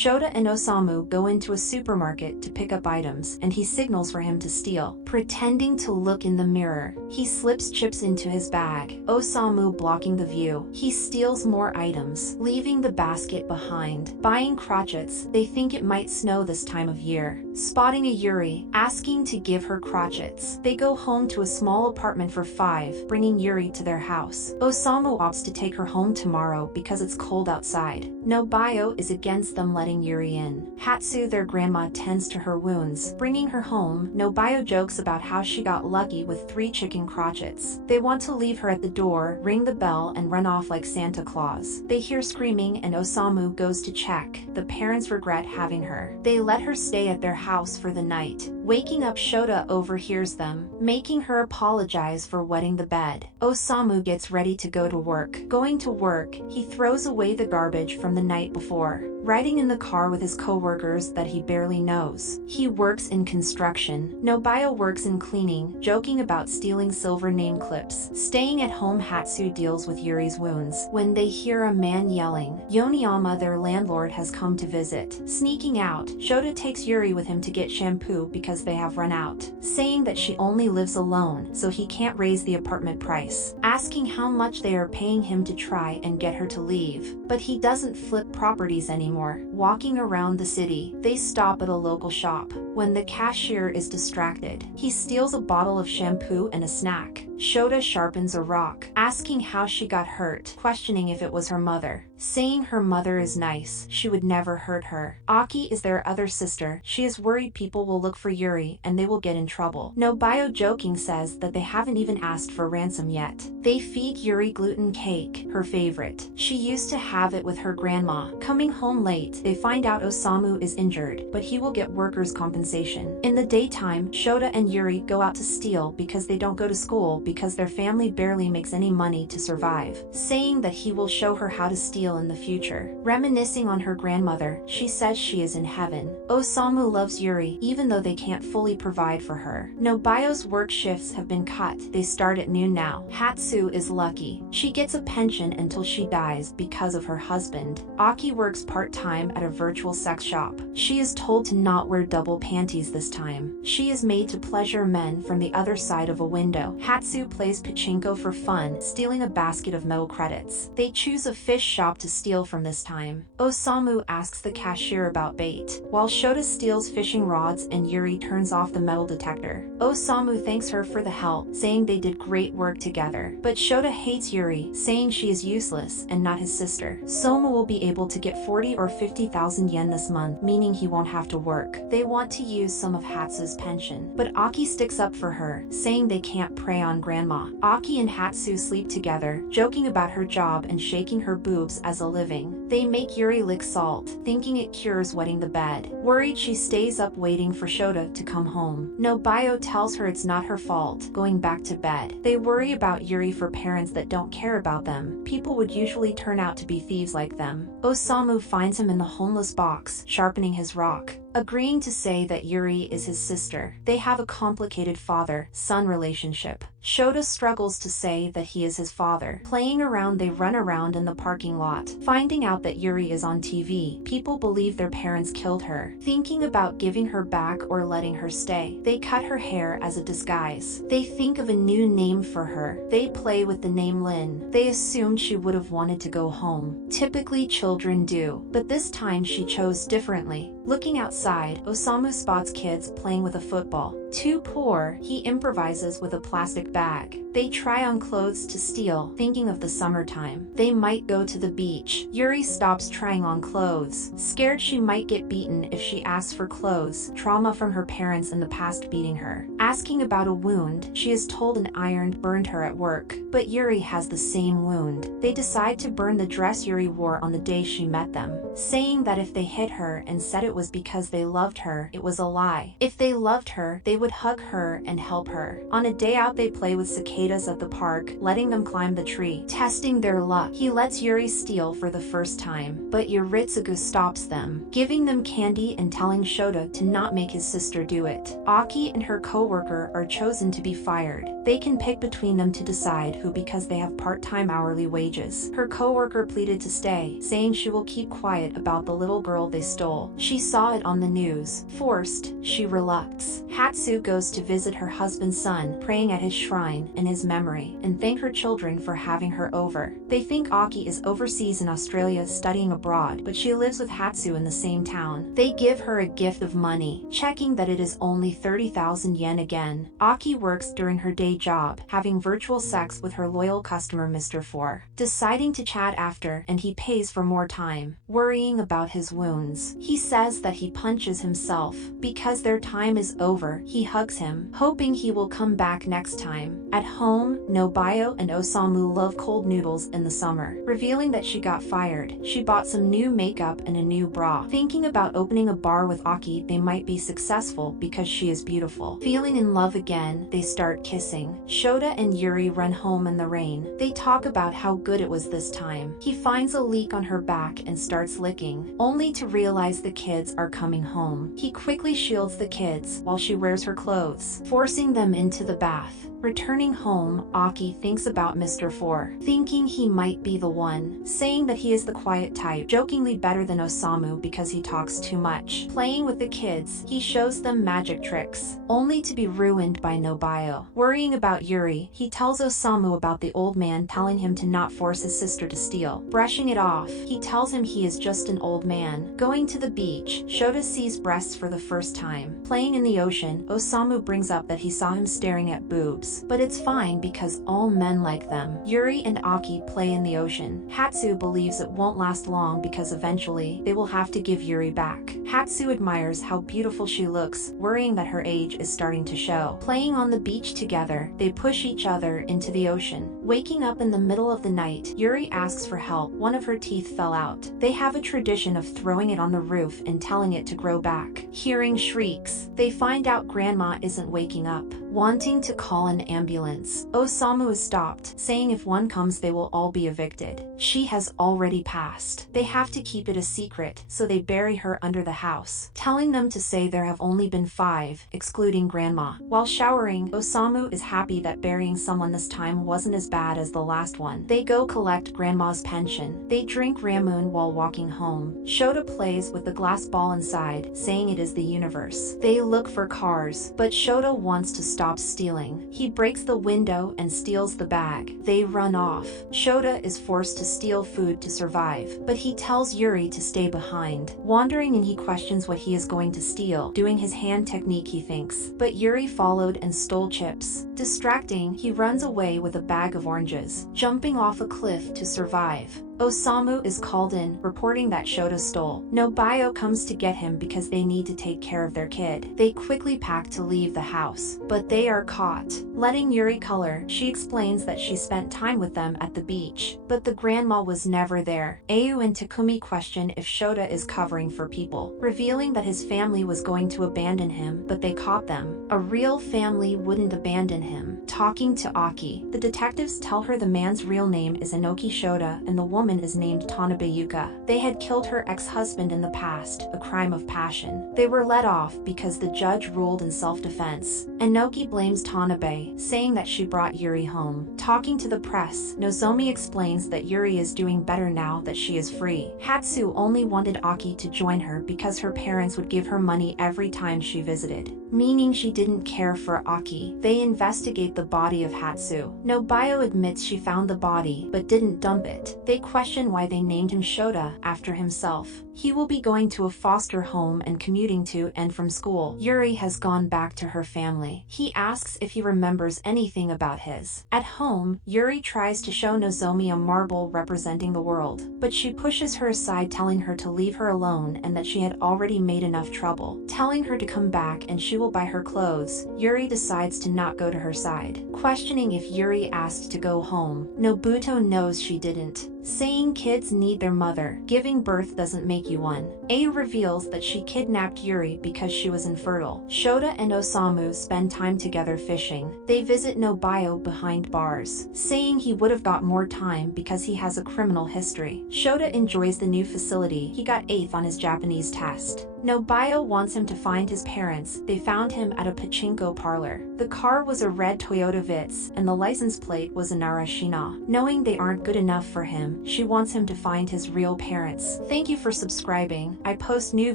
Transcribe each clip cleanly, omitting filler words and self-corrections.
Shota and Osamu go into a supermarket to pick up items, and he signals for him to steal. Pretending to look in the mirror, he slips chips into his bag, Osamu blocking the view. He steals more items, leaving the basket behind. Buying crotchets, they think it might snow this time of year. Spotting a Yuri, asking to give her crotchets. They go home to a small apartment for 5, bringing Yuri to their house. Osamu opts to take her home tomorrow because it's cold outside. Nobuyo is against them letting Yuri in. Hatsu, their grandma, tends to her wounds. Bringing her home, Nobuyo jokes about how she got lucky with 3 chicken crotchets. They want to leave her at the door, ring the bell, and run off like Santa Claus. They hear screaming and Osamu goes to check. The parents regret having her. They let her stay at their house for the night. Waking up, Shota overhears them, making her apologize for wetting the bed. Osamu gets ready to go to work. Going to work, he throws away the garbage from the night before. Riding in the car with his co-workers that he barely knows. He works in construction. Nobuyo works in cleaning, joking about stealing silver name clips. Staying at home, Hatsu deals with Yuri's wounds. When they hear a man yelling, Yoniyama, their landlord, has come to visit. Sneaking out, Shota takes Yuri with him to get shampoo because they have run out, saying that she only lives alone, so he can't raise the apartment price. Asking how much they are paying him to try and get her to leave. But he doesn't flip properties anymore. Walking around the city, they stop at a local shop. When the cashier is distracted, he steals a bottle of shampoo and a snack. Shota sharpens a rock, asking how she got hurt, questioning if it was her mother. Saying her mother is nice, she would never hurt her. Aki is their other sister. She is worried people will look for Yuri and they will get in trouble. Nobuyo joking says that they haven't even asked for ransom yet. They feed Yuri gluten cake, her favorite. She used to have it with her grandma. Coming home late, they find out Osamu is injured, but he will get workers' compensation. In the daytime, Shota and Yuri go out to steal because they don't go to school because their family barely makes any money to survive. Saying that he will show her how to steal in the future. Reminiscing on her grandmother, she says she is in heaven. Osamu loves Yuri even though they can't fully provide for her. Nobuyo's work shifts have been cut. They start at noon now. Hatsu is lucky. She gets a pension until she dies because of her husband. Aki works part-time at a virtual sex shop. She is told to not wear double panties this time. She is made to pleasure men from the other side of a window. Hatsu plays pachinko for fun, stealing a basket of metal credits. They choose a fish shop to steal from this time. Osamu asks the cashier about bait, while Shota steals fishing rods and Yuri turns off the metal detector. Osamu thanks her for the help, saying they did great work together. But Shota hates Yuri, saying she is useless and not his sister. Soma will be able to get 40 or 50,000 yen this month, meaning he won't have to work. They want to use some of Hatsu's pension, but Aki sticks up for her, saying they can't prey on grandma. Aki and Hatsu sleep together, joking about her job and shaking her boobs as a living. They make Yuri lick salt, thinking it cures wetting the bed. Worried, she stays up waiting for Shota to come home. Nobuyo tells her it's not her fault, going back to bed. They worry about Yuri for parents that don't care about them. People would usually turn out to be thieves like them. Osamu finds him in the homeless box, sharpening his rock. Agreeing to say that Yuri is his sister. They have a complicated father-son relationship. Shota struggles to say that he is his father. Playing around, they run around in the parking lot. Finding out that Yuri is on TV, people believe their parents killed her. Thinking about giving her back or letting her stay, they cut her hair as a disguise. They think of a new name for her. They play with the name Lynn. They assumed she would have wanted to go home. Typically children do, but this time she chose differently. Looking outside, Osamu spots kids playing with a football. Too poor, he improvises with a plastic bag. They try on clothes to steal, thinking of the summertime. They might go to the beach. Yuri stops trying on clothes, scared she might get beaten if she asks for clothes. Trauma from her parents in the past beating her. Asking about a wound, she is told an iron burned her at work. But Yuri has the same wound. They decide to burn the dress Yuri wore on the day she met them, saying that if they hit her and said it was because they loved her, it was a lie. If they loved her, they would hug her and help her. On a day out, they play with cicadas at the park, letting them climb the tree. Testing their luck, he lets Yuri steal for the first time, but Yuritsugu stops them, giving them candy and telling Shota to not make his sister do it. Aki and her co-worker are chosen to be fired. They can pick between them to decide who because they have part-time hourly wages. Her co-worker pleaded to stay, saying she will keep quiet about the little girl they stole. She saw it on the news. Forced, she relucts. Hatsu goes to visit her husband's son, praying at his shrine in his memory, and thank her children for having her over. They think Aki is overseas in Australia studying abroad, but she lives with Hatsu in the same town. They give her a gift of money, checking that it is only 30,000 yen again. Aki works during her day job, having virtual sex with her loyal customer Mr. 4, deciding to chat after, and he pays for more time, worrying about his wounds. He says that he punches himself. Because their time is over, he hugs him, hoping he will come back next time. At home, Nobuyo and Osamu love cold noodles in the summer. Revealing that she got fired, she bought some new makeup and a new bra. Thinking about opening a bar with Aki, they might be successful because she is beautiful. Feeling in love again, they start kissing. Shota and Yuri run home in the rain. They talk about how good it was this time. He finds a leak on her back and starts licking, only to realize the kids are coming home. He quickly shields the kids while she wears her clothes, forcing them into the bath. Returning home, Aki thinks about Mr. 4, thinking he might be the one, saying that he is the quiet type, jokingly better than Osamu because he talks too much. Playing with the kids, he shows them magic tricks, only to be ruined by Nobuyo. Worrying about Yuri, he tells Osamu about the old man telling him to not force his sister to steal. Brushing it off, he tells him he is just an old man. Going to the beach, Shota sees breasts for the first time. Playing in the ocean, Osamu brings up that he saw him staring at boobs. But it's fine because all men like them. Yuri and Aki play in the ocean. Hatsu believes it won't last long because eventually they will have to give Yuri back. Hatsu admires how beautiful she looks, worrying that her age is starting to show. Playing on the beach together, they push each other into the ocean. Waking up in the middle of the night, Yuri asks for help. One of her teeth fell out. They have a tradition of throwing it on the roof and telling it to grow back. Hearing shrieks, they find out Grandma isn't waking up. Wanting to call an ambulance, Osamu is stopped, saying if one comes they will all be evicted. She has already passed. They have to keep it a secret, so they bury her under the house, telling them to say there have only been 5, excluding Grandma. While showering, Osamu is happy that burying someone this time wasn't as bad as the last one. They go collect Grandma's pension. They drink ramen while walking home. Shota plays with the glass ball inside, saying it is the universe. They look for cars, but Shota wants to stop stealing. He breaks the window and steals the bag. They run off. Shota is forced to steal food to survive, but he tells Yuri to stay behind. Wandering and he questions what he is going to steal, doing his hand technique he thinks, but Yuri followed and stole chips. Distracting, he runs away with a bag of oranges, jumping off a cliff to survive. Osamu is called in, reporting that Shota stole. Nobuyo comes to get him because they need to take care of their kid. They quickly pack to leave the house, but they are caught. Letting Yuri color, she explains that she spent time with them at the beach, but the grandma was never there. Ayu and Takumi question if Shota is covering for people, revealing that his family was going to abandon him, but they caught them. A real family wouldn't abandon him. Talking to Aki, the detectives tell her the man's real name is Inoki Shota and the woman is named Tanabe Yuka. They had killed her ex-husband in the past, a crime of passion. They were let off because the judge ruled in self-defense. Inoki blames Tanabe, saying that she brought Yuri home. Talking to the press, Nozomi explains that Yuri is doing better now that she is free. Hatsu only wanted Aki to join her because her parents would give her money every time she visited, meaning she didn't care for Aki. They investigate the body of Hatsu. Nobuyo admits she found the body, but didn't dump it. They question why they named him Shota after himself. He will be going to a foster home and commuting to and from school. Yuri has gone back to her family. He asks if he remembers anything about his. At home, Yuri tries to show Nozomi a marble representing the world, but she pushes her aside, telling her to leave her alone and that she had already made enough trouble. Telling her to come back and she will buy her clothes, Yuri decides to not go to her side. Questioning if Yuri asked to go home, Nobuto knows she didn't, saying kids need their mother. Giving birth doesn't make you one. A reveals that she kidnapped Yuri because she was infertile. Shota and Osamu spend time together fishing. They visit Nobio behind bars, saying he would have got more time because he has a criminal history. Shota enjoys the new facility. He got 8th on his Japanese test. Nobio wants him to find his parents. They found him at a pachinko parlor. The car was a red Toyota Vitz, and the license plate was a Narashina. Knowing they aren't good enough for him, she wants him to find his real parents. Thank you for subscribing. I post new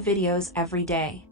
videos every day.